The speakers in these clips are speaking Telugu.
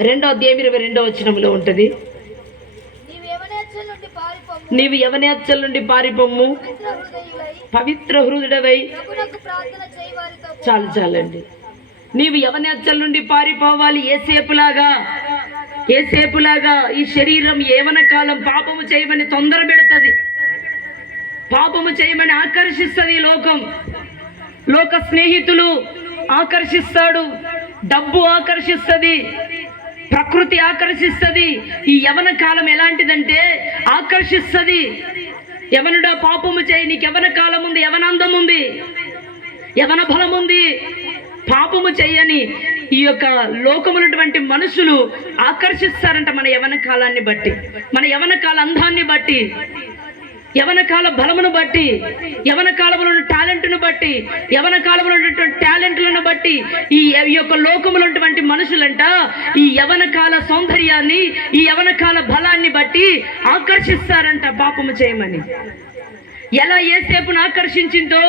రెండో అధ్యాయం ఇరవై రెండో వచనంలో ఉంటుంది. నీవు యవనేచ్చల నుండి పారిపోము పవిత్ర హృదుడవై హృదయుడవై. చాలు చాలండి. నీవు యవనేచ్చల నుండి పారిపోవాలి ఏసేపులాగా ఏసేపులాగా ఈ శరీరం ఏవన కాలం పాపము చేయమని తొందర పెడుతుంది. పాపము చేయమని ఆకర్షిస్తుంది ఈ లోకం. లోక స్నేహితులు ఆకర్షిస్తాడు డబ్బు ఆకర్షిస్తుంది. ప్రకృతి ఆకర్షిస్తుంది. ఈ యవన కాలం ఎలాంటిదంటే ఆకర్షిస్తుంది. ఎవనుడా పాపము చేయి నీకు యవన కాలం ఉంది యవనందం ఉంది యవన బలం ఉంది పాపము చేయని ఈ యొక్క లోకమునటువంటి మనుషులు ఆకర్షిస్తారంట మన యవన కాలాన్ని బట్టి. మన యవన కాల అందాన్ని బట్టి. యవన కాల బలమును బట్టి యవన కాలంలో ఉన్న టాలెంట్ను బట్టి యవన కాలంలో ఉన్నటువంటి టాలెంట్లను బట్టి ఈ యొక్క లోకములు ఉన్నటువంటి మనుషులంట ఈ యవన కాల సౌందర్యాన్ని ఈ యవన కాల బలాన్ని బట్టి ఆకర్షిస్తారంట పాపము చేయమని. ఎలా ఏసేపును ఆకర్షించిందో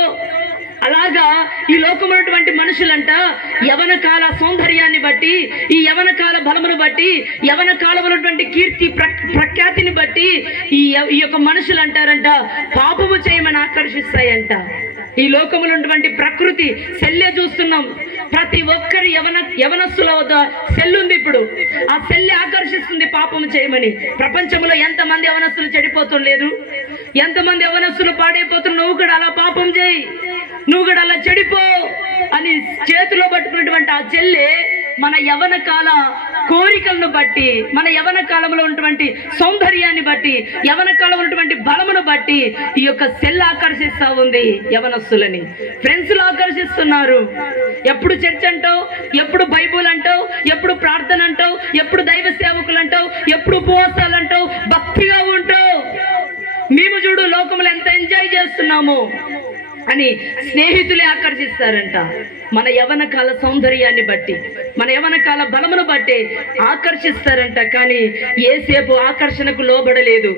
అలాగా ఈ లోకమైనటువంటి మనుషులంట యవన కాల సౌందర్యాన్ని బట్టి ఈ యవన కాల బలమును బట్టి యవన కాలమైనటువంటి కీర్తి ప్ర- ప్రఖ్యాతిని బట్టి ఈ ఈ యొక్క మనుషులు అంటారంట పాపము చేయమని ఆకర్షిస్తాయంట. ఈ లోకములు ఉన్నటువంటి ప్రకృతి సెల్లే చూస్తున్నాం. ప్రతి ఒక్కరి యవన యవనస్సుల వద్ద సెల్ ఉంది ఇప్పుడు. ఆ సెల్ ఆకర్షిస్తుంది పాపం చేయమని. ప్రపంచంలో ఎంతమంది యవనస్సులు చెడిపోతుండలేదు? ఎంతమంది యవనస్తులు పాడైపోతున్నారు నువ్వు కూడా అలా పాపం చేయి. నువ్వు కూడా అలా చెడిపో అని చేతిలో పట్టుకున్నటువంటి ఆ చెల్లె మన యవన కాల కోరికలను బట్టి మన యవన కాలంలో ఉన్నటువంటి సౌందర్యాన్ని బట్టి యవన కాలంలో ఉన్నటువంటి బలమును బట్టి ఈ యొక్క సెల్ ఆకర్షిస్తా ఉంది యవనస్తులని ఫ్రెండ్స్లు ఆకర్షిస్తున్నారు. ఎప్పుడు చర్చ్ అంటావు? ఎప్పుడు బైబుల్ అంటావు? ఎప్పుడు ప్రార్థన అంటావు? ఎప్పుడు దైవ సేవకులు అంటావు? ఎప్పుడు ఉపవాసాలు అంటావు? భక్తిగా ఉంటావు. మేము చూడు లోకంలో ఎంత ఎంజాయ్ చేస్తున్నాము. అని స్నేహితులే ఆకర్షిస్తారంట. మన యవన కాల సౌందర్యాన్ని బట్టి మన యవన కాల బలమును బట్టి ఆకర్షిస్తారంట. కానీ ఏసేపు ఆకర్షణకు లోబడలేదు.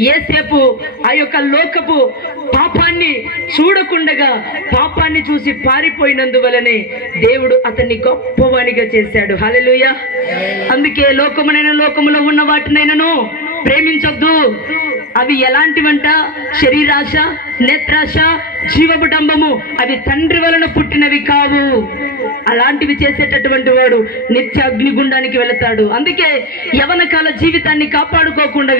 ఏసేపు ఆ యొక్క లోకపు పాపాన్ని చూడకుండగా పాపాన్ని చూసి పారిపోయినందువలనే దేవుడు అతన్ని గొప్పవాణిగా చేశాడు. హలలుయ అందుకే లోకమునైన లోకములో ఉన్న వాటినైనను ప్రేమించొద్దు. అవి ఎలాంటివంట? శరీరాశ నేత్రాశ జీవపుటంబము. అవి తండ్రి వలన పుట్టినవి కావు. అలాంటివి చేసేటటువంటి వాడు నిత్య అగ్నిగుండానికి వెళతాడు. అందుకే యవనకాల జీవితాన్ని కాపాడుకోకుండా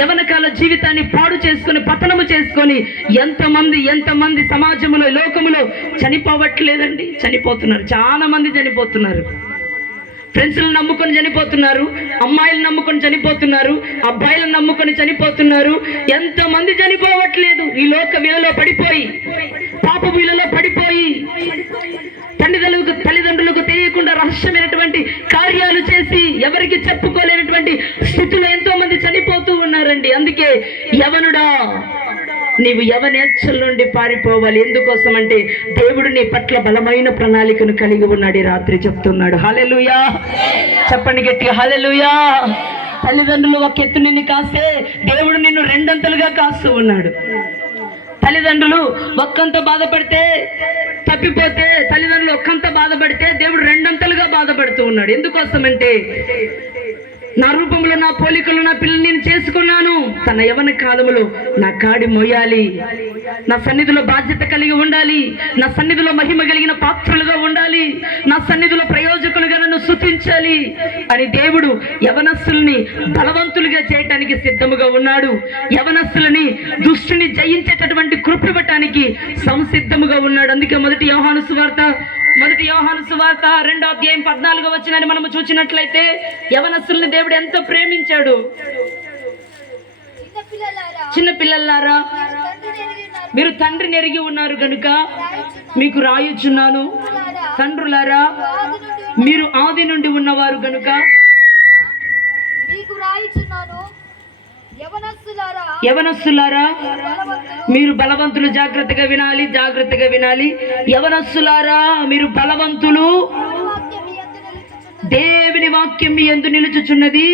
యవనకాల జీవితాన్ని పాడు చేసుకొని పతనము చేసుకొని ఎంతమంది ఎంతమంది సమాజంలో లోకములో చనిపోవట్లేదండి. చనిపోతున్నారు. చాలా మంది చనిపోతున్నారు. ఫ్రెండ్స్ని నమ్ముకొని చనిపోతున్నారు అమ్మాయిలు నమ్ముకొని చనిపోతున్నారు అబ్బాయిలను నమ్ముకొని చనిపోతున్నారు. ఎంతమంది చనిపోవట్లేదు ఈ లోక విలలో పడిపోయి పాప విలలో పడిపోయి. తల్లిదండ్రులకు తల్లిదండ్రులకు తెలియకుండా రహస్యమైనటువంటి కార్యాలు చేసి ఎవరికి చెప్పుకోలేనటువంటి స్థితిలో ఎంతో మంది చనిపోతూ ఉన్నారండి అందుకే యవనుడా నీవు యవనేచ్ఛల నుండి పారిపోవాలి. ఎందుకోసం అంటే దేవుడు నీ పట్ల బలమైన ప్రణాళికను కలిగి ఉన్నాడు రాత్రి చెప్తున్నాడు. హలెలుయా చెప్పండి గట్టిగా హలెలుయా తల్లిదండ్రులు ఒక ఎత్తు నిన్ను కాస్తే దేవుడు నిన్ను రెండంతలుగా కాస్తూ ఉన్నాడు. తల్లిదండ్రులు ఒక్కంత బాధపడితే తప్పిపోతే తల్లిదండ్రులు ఒక్కంత బాధపడితే దేవుడు రెండంతలుగా బాధపడుతూ ఉన్నాడు. ఎందుకోసమంటే నా రూపంలో నా పోలికలు నా పిల్లలు నేను చేసుకున్నాను. తన యవన కాలములో నా కాడి మోయాలి. నా సన్నిధిలో బాధ్యత కలిగి ఉండాలి. నా సన్నిధిలో మహిమ కలిగిన పాత్రలుగా ఉండాలి. నా సన్నిధిలో ప్రయోజకులుగా నన్ను శుతించాలి అని దేవుడు యవనస్సుల్ని బలవంతులుగా చేయటానికి సిద్ధముగా ఉన్నాడు. యవనస్సులని దుష్టుని జయించేటటువంటి కృప ఇవ్వటానికి సంసిద్ధముగా ఉన్నాడు. అందుకే మొదటి యోహాను సువార్త మొదటి యోహాను సువార్త రెండో అధ్యాయం పద్నాలుగో వచ్చినని మనము చూసినట్లయితే యవనస్తుల్ని దేవుడు ఎంతో ప్రేమించాడు. చిన్న పిల్లలారా మీరు తండ్రిని ఎరిగి ఉన్నారు గనుక మీకు రాయుచున్నాను. తండ్రులారా మీరు ఆది నుండి ఉన్నవారు గనుక మీకు రాయిచున్నాను యవనస్తులారా యవనస్సులారా? మీరు బలవంతులు జాగ్రత్తగా వినాలి జాగ్రత్తగా వినాలి. యవనస్సులారా మీరు బలవంతులు. దేవుని వాక్యం మీ ఎందు నిలుచుచున్నది.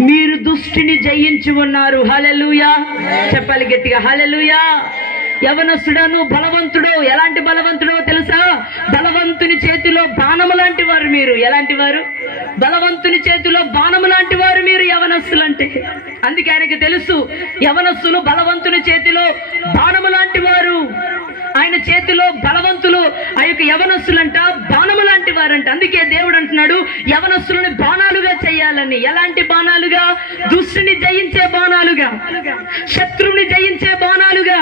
మీరు దుష్టిని జయించి ఉన్నారు. హలెలుయా చెప్పాలి గట్టిగా హలెలుయా యవనస్తుడను బలవంతుడు ఎలాంటి బలవంతుడో తెలుసా? బలవంతుని చేతిలో బాణము లాంటి వారు మీరు. ఎలాంటి వారు? బలవంతుని చేతిలో బాణము లాంటి వారు మీరు యవనస్తులు అంటే అందుకే ఆయనకి తెలుసు యవనస్తులు బలవంతుని చేతిలో బాణము లాంటి వారు. ఆయన చేతిలో బలవంతులు ఆ యొక్క యవనస్సులంట బాణము లాంటి వారంట. అందుకే దేవుడు అంటున్నాడు యవనస్సులను బాణాలుగా చేయాలని. ఎలాంటి బాణాలుగా? దుష్టుని జయించే బాణాలుగా. శత్రువుని జయించే బాణాలుగా.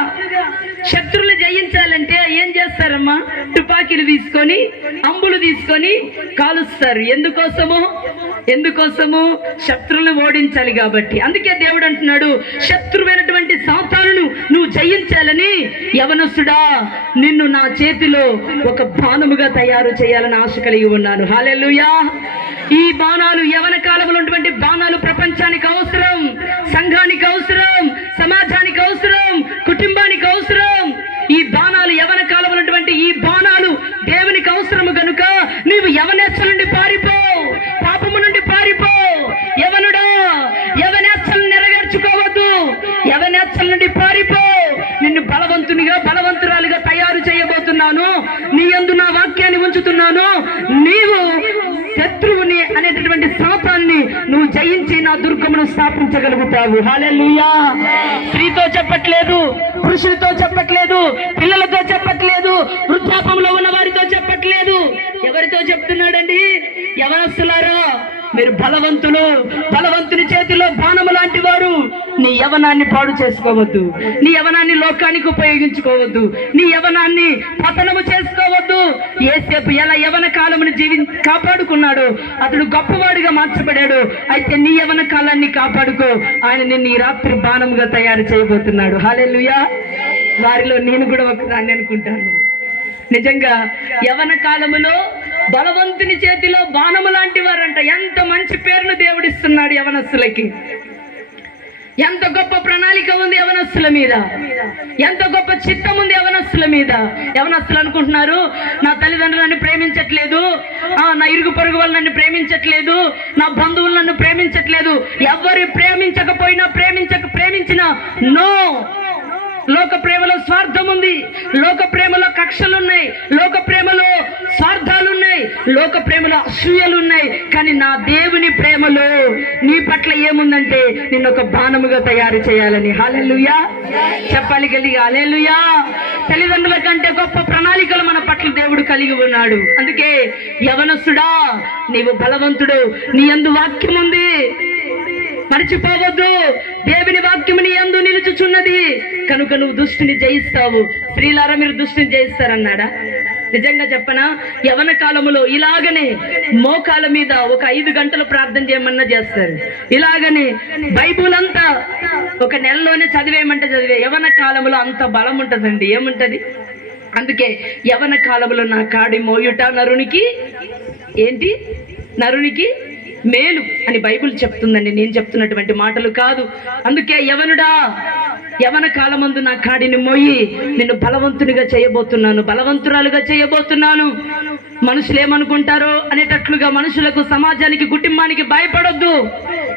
శత్రువుని జయించాలంటే ఏం చేస్తారమ్మా? తుపాకీలు తీసుకొని అంబులు తీసుకొని కాలుస్తారు. ఎందుకోసము? ఎందుకోసము శత్రువులు ఓడించాలి కాబట్టి. అందుకే దేవుడు అంటున్నాడు శత్రువైనటువంటి సాతాను నువ్వు జయించాలని యవనస్తుడా నిన్ను నా చేతిలో ఒక బాణముగా తయారు చేయాలని ఆశ కలిగి ఉన్నాను. హాలెలుయా ఈ బాణాలు యవన కాలంలో ఉన్నటువంటి బాణాలు ప్రపంచానికి అవసరం బలవంతునిగా బలవంతురాలిగా తయారు చేయబోతున్నాను. నీ యందు నా వాక్యాన్ని ఉంచుతున్నాను. నీవు శత్రువుని అనేటటువంటి శాపాన్ని నువ్వు జయించి నా దుర్గమును స్థాపించగలుగుతావు. హాలెలుయా స్త్రీతో చెప్పట్లేదు పురుషులతో చెప్పట్లేదు పిల్లలతో చెప్పట్లేదు వృద్ధాపంలో ఉన్న వారితో చెప్పట్లేదు. ఎవరితో చెప్తున్నాడండి? యవనస్తులారా మీరు బలవంతులు బలవంతుని చేతిలో బాణము లాంటి వారు. నీ యవనాన్ని పాడు చేసుకోవద్దు. నీ యవనాన్ని లోకానికి ఉపయోగించుకోవద్దు. నీ యవనాన్ని పతనము చేసుకోవద్దు. ఏసేపు ఎలా యవన కాలమును జీవి కాపాడుకున్నాడు అతడు గొప్పవాడిగా మార్చబడాడు. అయితే నీ యవన కాలాన్ని కాపాడుకో. ఆయన నిన్ను ఈ రాత్రి బాణముగా తయారు చేయబోతున్నాడు. హాలెలుయా వారిలో నేను కూడా ఒకదాన్ని అనుకుంటాను. నిజంగా యవన కాలములో బలవంతుని చేతిలో బాణము లాంటి వారంట. ఎంత మంచి పేరును దేవుడిస్తున్నాడు యవనస్తులకి. ఎంత గొప్ప ప్రణాళిక ఉంది యవనస్తుల మీద? ఎంత గొప్ప చిత్తం ఉంది యవనస్తుల మీద? యవనస్తులు అనుకుంటున్నారు నా తల్లిదండ్రులు నన్ను ప్రేమించట్లేదు. ఆ, నా ఇరుగు పొరుగు వాళ్ళు నన్ను ప్రేమించట్లేదు. నా బంధువులు నన్ను ప్రేమించట్లేదు. ఎవరు ప్రేమించకపోయినా ప్రేమించక ప్రేమించిన నో. లోక ప్రేమలో స్వార్థం ఉంది లోక ప్రేమలో కక్షలు ఉన్నాయి లోక ప్రేమలో స్వార్థాలు ఉన్నాయి లోక ప్రేమలో అసూయలు ఉన్నాయి కానీ నా దేవుని ప్రేమలో నీ పట్ల ఏముందంటే నిన్న ఒక బాణముగా తయారు చేయాలని. హాలెలుయా చెప్పాలి కలిగి హాలెలుయా తల్లిదండ్రుల కంటే గొప్ప ప్రణాళికలు మన పట్ల దేవుడు కలిగి ఉన్నాడు. అందుకే యవనసుడా నీవు బలవంతుడు. నీ అందు వాక్యం ఉంది మర్చిపోవద్దు. దేవుని వాక్యము నీ అందు నిలుచుచున్నది. కనుక నువ్వు దుష్టిని జయిస్తావు. స్త్రీలారా మీరు దుష్టిని జయిస్తారన్నాడా? నిజంగా చెప్పనా? యవన కాలములో ఇలాగనే మోకాల మీద ఒక ఐదు గంటలు ప్రార్థన చేయమన్నా చేస్తారు. ఇలాగనే బైబుల్ అంతా ఒక నెలలోనే చదివేయమంటే చదివే. యవన కాలములో అంత బలం ఉంటుందండి. ఏముంటది? అందుకే యవన కాలములో నా కాడి మోయుట నరునికి. ఏంటి? నరునికి మేలు అని బైబిల్ చెప్తుందండి. నేను చెప్తున్నటువంటి మాటలు కాదు. అందుకే యవనుడా యవన కాలమందు నా కాడిని మోయి నిన్ను బలవంతునిగా చేయబోతున్నాను బలవంతురాలుగా చేయబోతున్నాను. మనుషులు ఏమనుకుంటారో అనేటట్లుగా మనుషులకు సమాజానికి కుటుంబానికి భయపడొద్దు.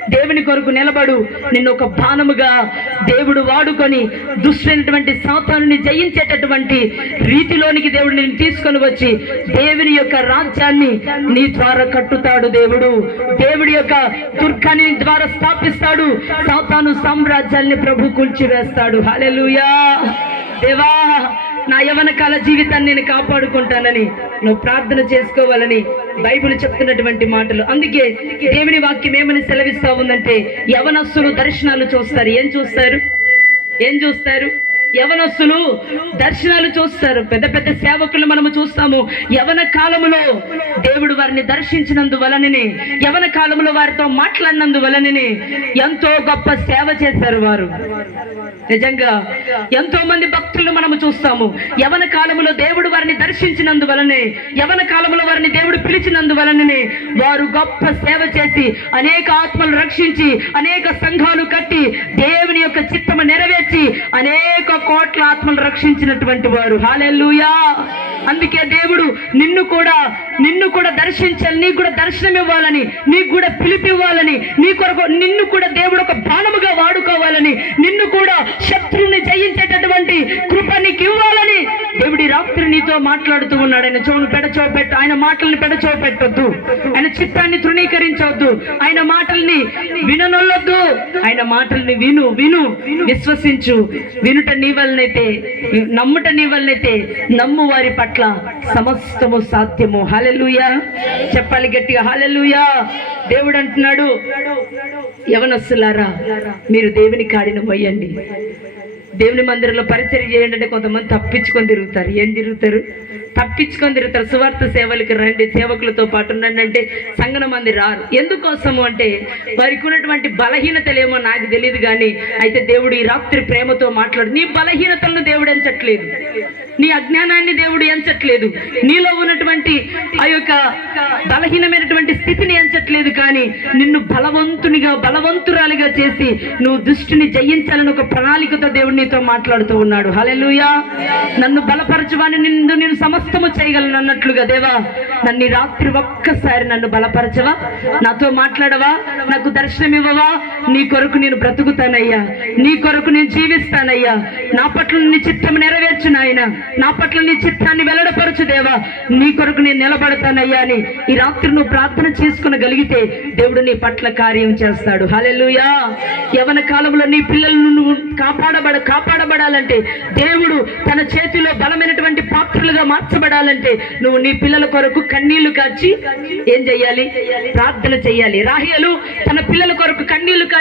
దేవుని కొరకు నిలబడు. నిన్ను ఒక బాణముగా దేవుడు వాడుకొని దుష్టైనటువంటి సాతానుని జయించేటటువంటి రీతిలోనికి దేవుడు నేను తీసుకొని వచ్చి దేవుని యొక్క రాజ్యాన్ని నీ ద్వారా కట్టుతాడు దేవుడు. దేవుడి యొక్క దుర్గాన్ని ద్వారా స్థాపిస్తాడు. సాతాను సామ్రాజ్యాన్ని ప్రభు కూల్చివేస్తాడు. హలెలుయా దేవా నా యవన కాల జీవితాన్ని నేను కాపాడుకుంటానని నువ్వు ప్రార్థన చేసుకోవాలని బైబిల్ చెప్తున్నటువంటి మాటలు. అందుకే దేవుని వాక్యం ఏమని సెలవిస్తా ఉందంటే యవనస్సులు దర్శనాలు చూస్తారు. ఏం చూస్తారు? ఏం చూస్తారు? యవనస్సులు దర్శనాలు చూస్తారు. పెద్ద పెద్ద సేవకులు మనము చూస్తాము. యవన కాలములో దేవుడు వారిని దర్శించినందు వలననే యవన కాలములో వారితో మాట్లాడినందు వలననే ఎంతో గొప్ప సేవ చేశారు వారు. నిజంగా ఎంతో మంది భక్తులు మనము చూస్తాము. యవన కాలములో దేవుడు వారిని దర్శించినందువలనే యవన కాలములో వారిని దేవుడు పిలిచినందువలననే వారు గొప్ప సేవ చేసి అనేక ఆత్మలు రక్షించి అనేక సంఘాలు కట్టి దేవుని యొక్క చిత్తము నెరవేర్చి అనేక కోట్ల ఆత్మలు రక్షించినటువంటి వారు. హాలెల్లుయా! అందుకే దేవుడు నిన్ను కూడా నిన్ను కూడా దర్శించాలి నీకు కూడా దర్శనం ఇవ్వాలని నీకు కూడా పిలిపివ్వాలని నీ కొరకు నిన్ను కూడా దేవుడు ఒక బాణముగా వాడుకోవాలని నిన్ను కూడా శత్రువుని జయించేటటువంటి కృప నీకు దేవుడి రాత్రి నీతో మాట్లాడుతూ ఉన్నాడు. ఆయన చెవును పెడచోపెట్టు ఆయన మాటల్ని పెడచోపెట్టొద్దు. ఆయన చిత్తాన్ని తృణీకరించవద్దు ఆయన మాటల్ని విననొల్లొద్దు. ఆయన మాటల్ని విను విను విశ్వసించు. వినుట నీ వల్లనైతే నమ్ముట నీ వల్లనైతే నమ్ము వారి పట్ల సమస్తము సాధ్యము. హాలెలుయా చెప్పాలి గట్టిగా హాలెలుయా దేవుడు అంటున్నాడు యవనస్తులారా మీరు దేవుని కాడిన పోయండి. దేవుని మందిరంలో పరిచయం చేయండి. అంటే కొంతమంది తప్పించుకొని తిరుగుతారు. ఏం తిరుగుతారు? తప్పించుకొని తిరుగుతారు. సువార్త సేవలకి రండి. సేవకులతో పాటు ఉండండి. అంటే సంగన మంది రారు. ఎందుకోసము అంటే వారికి ఉన్నటువంటి బలహీనతలేమో నాకు తెలియదు కానీ అయితే దేవుడు ఈ రాత్రి ప్రేమతో మాట్లాడు. నీ బలహీనతలను దేవుడు ఎంచట్లేదు. నీ అజ్ఞానాన్ని దేవుడు ఎంచట్లేదు. నీలో ఉన్నటువంటి ఆ యొక్క బలహీనమైనటువంటి స్థితిని ఎంచట్లేదు కానీ నిన్ను బలవంతునిగా బలవంతురాలిగా చేసి నువ్వు దుష్టిని జయించాలని ఒక ప్రణాళికతో దేవుడు నీతో మాట్లాడుతూ ఉన్నాడు. హలెలుయా నన్ను బలపరచవాని నిన్ను నేను సమస్తము చేయగలను అన్నట్లుగా దేవా నన్ను రాత్రి ఒక్కసారి నన్ను బలపరచవా నాతో మాట్లాడవా నాకు దర్శనం ఇవ్వవా నీ కొరకు నేను బ్రతుకుతానయ్యా నీ కొరకు నేను జీవిస్తానయ్యా నా పట్ల నీ చిత్తం నెరవేర్చు నాయన. నా పట్ల నీ చిత్తాన్ని వెల్లడపరచు దేవా. నీ కొరకు నేను నిలబడతానయ్యా అని ఈ రాత్రి నువ్వు ప్రార్థన చేసుకునగలిగితే దేవుడు నీ పట్ల కార్యం చేస్తాడు. హలెలుయా యవన కాలంలో నీ పిల్లలను నువ్వు కాపాడబడ కాపాడబడాలంటే దేవుడు తన చేతిలో బలమైనటువంటి పాత్రలుగా మార్చబడాలంటే నువ్వు నీ పిల్లల కొరకు కన్నీళ్ళు కాచి ఏం చెయ్యాలి? ప్రార్థన చెయ్యాలి. రాహ్యలు తన పిల్లల కొరకు కన్నీళ్ళు కాచి